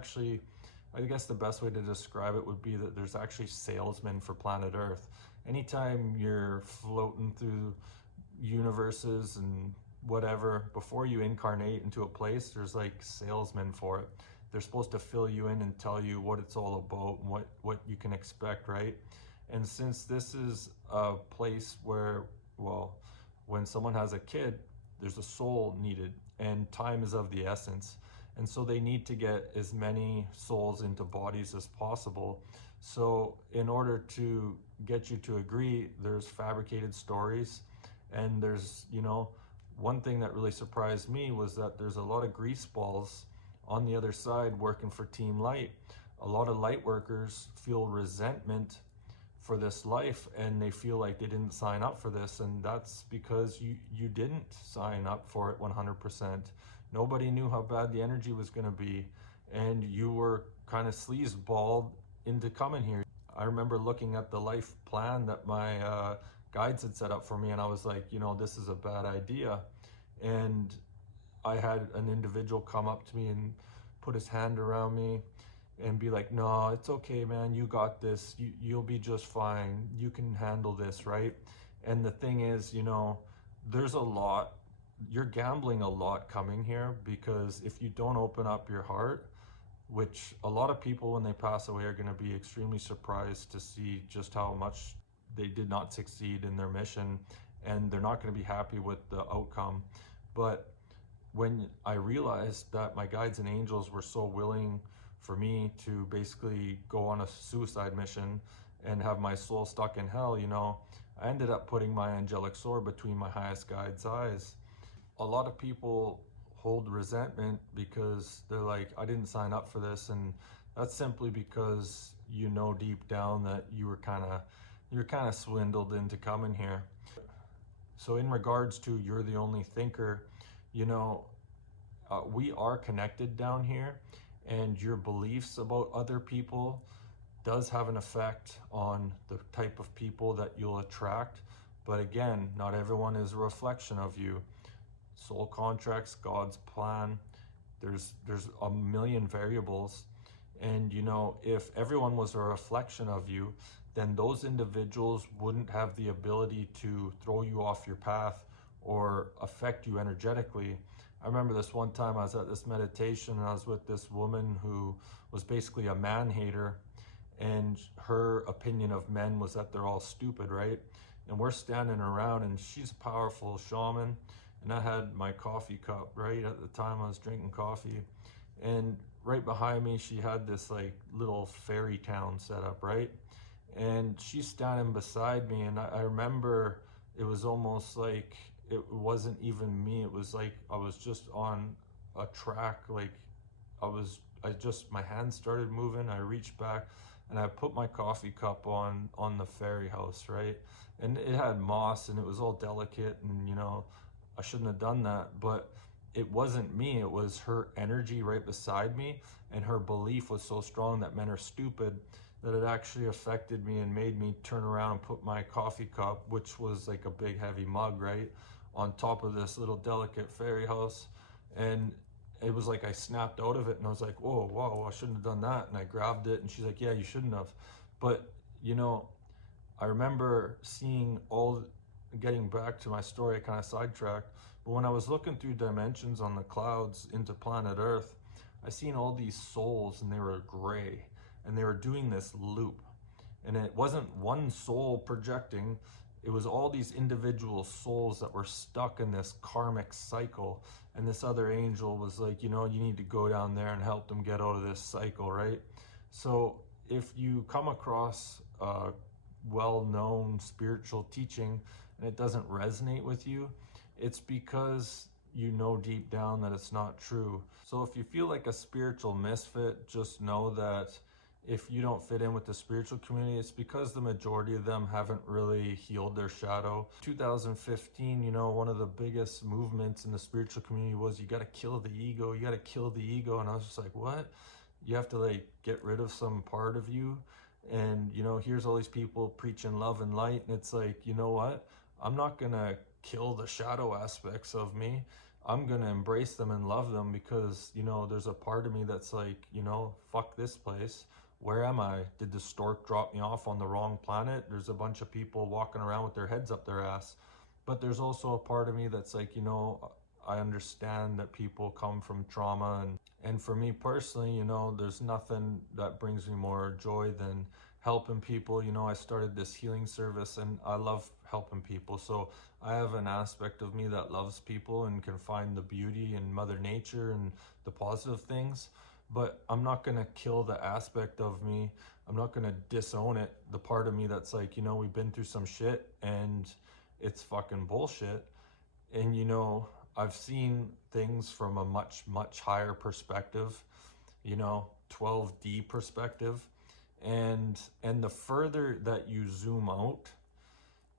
Actually, I guess the best way to describe it would be that there's actually salesmen for planet Earth. Anytime you're floating through universes and whatever, before you incarnate into a place, there's like salesmen for it. They're supposed to fill you in and tell you what it's all about and what you can expect, right? And since this is a place where, well, when someone has a kid, there's a soul needed and time is of the essence. And so they need to get as many souls into bodies as possible. So in order to get you to agree, there's fabricated stories. And there's, one thing that really surprised me was that there's a lot of grease balls on the other side working for Team Light. A lot of light workers feel resentment for this life and they feel like they didn't sign up for this, and that's because you didn't sign up for it 100%. Nobody knew how bad the energy was going to be, and you were kind of sleazeballed into coming here. I remember looking at the life plan that my guides had set up for me, and I was like, this is a bad idea. And I had an individual come up to me and put his hand around me and be like, no, it's okay, man, you got this, you'll be just fine, you can handle this, right? And the thing is, there's a lot, you're gambling a lot coming here, because if you don't open up your heart, which a lot of people when they pass away are going to be extremely surprised to see just how much they did not succeed in their mission, and they're not going to be happy with the outcome. But when I realized that my guides and angels were so willing for me to basically go on a suicide mission and have my soul stuck in hell, I ended up putting my angelic sword between my highest guide's eyes. A lot of people hold resentment because they're like, I didn't sign up for this, and that's simply because deep down that you're kind of swindled into coming here. So in regards to you're the only thinker, we are connected down here, and your beliefs about other people does have an effect on the type of people that you'll attract. But again, not everyone is a reflection of you. Soul contracts, God's plan, there's a million variables. And if everyone was a reflection of you, then those individuals wouldn't have the ability to throw you off your path or affect you energetically. I remember this one time I was at this meditation and I was with this woman who was basically a man hater, and her opinion of men was that they're all stupid, right? And we're standing around, and she's a powerful shaman, and I had my coffee cup, right? At the time I was drinking coffee, and right behind me she had this like little fairy town set up, right? And she's standing beside me, and I remember it was almost like it wasn't even me. It was like I was just on a track. Like my hands started moving. I reached back and I put my coffee cup on the fairy house, right? And it had moss and it was all delicate, and I shouldn't have done that, but it wasn't me. It was her energy right beside me, and her belief was so strong that men are stupid that it actually affected me and made me turn around and put my coffee cup, which was like a big heavy mug, right, on top of this little delicate fairy house. And it was like I snapped out of it, and I was like, whoa, wow, I shouldn't have done that. And I grabbed it, and she's like, yeah, you shouldn't have. But I remember getting back to my story, I kind of sidetracked, but when I was looking through dimensions on the clouds into planet Earth, I seen all these souls, and they were gray, and they were doing this loop. And it wasn't one soul projecting, it was all these individual souls that were stuck in this karmic cycle. And this other angel was like, you need to go down there and help them get out of this cycle, right? So if you come across a well-known spiritual teaching and it doesn't resonate with you, it's because deep down that it's not true. So if you feel like a spiritual misfit, just know that if you don't fit in with the spiritual community, it's because the majority of them haven't really healed their shadow. 2015, one of the biggest movements in the spiritual community was you got to kill the ego, you got to kill the ego. And I was just like, what? You have to like get rid of some part of you. And here's all these people preaching love and light, and it's like, you know what? I'm not gonna kill the shadow aspects of me. I'm going to embrace them and love them because, you know, there's a part of me that's like, you know, fuck this place. Where am I? Did the stork drop me off on the wrong planet? There's a bunch of people walking around with their heads up their ass. But there's also a part of me that's like, you know, I understand that people come from trauma. And for me personally, you know, there's nothing that brings me more joy than helping people. You know, I started this healing service and I love helping people. So I have an aspect of me that loves people and can find the beauty in Mother Nature and the positive things. But I'm not going to kill the aspect of me. I'm not going to disown it. The part of me that's like, you know, we've been through some shit and it's fucking bullshit. And, you know, I've seen things from a much, much higher perspective, you know, 12D perspective. And the further that you zoom out,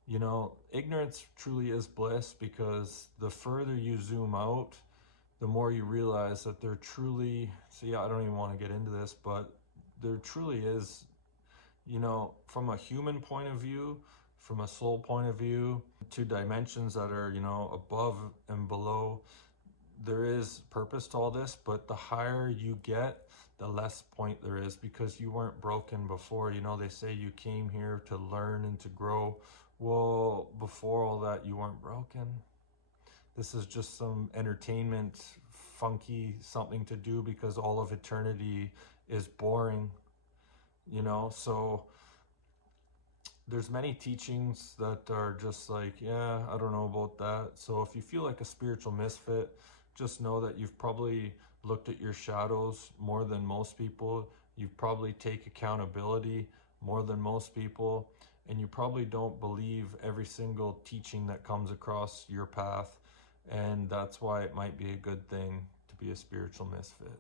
you know, ignorance truly is bliss, because the further you zoom out, the more you realize that there truly, see, I don't even want to get into this, but there truly is, you know, from a human point of view, from a soul point of view, two dimensions that are, you know, above and below, there is purpose to all this. But the higher you get, the less point there is, because you weren't broken before. You know, they say you came here to learn and to grow. Well, before all that, you weren't broken. This is just some entertainment, funky something to do because all of eternity is boring, you know? So there's many teachings that are just like, yeah, I don't know about that. So if you feel like a spiritual misfit, just know that you've probably looked at your shadows more than most people. You've probably take accountability more than most people. And you probably don't believe every single teaching that comes across your path. And that's why it might be a good thing to be a spiritual misfit.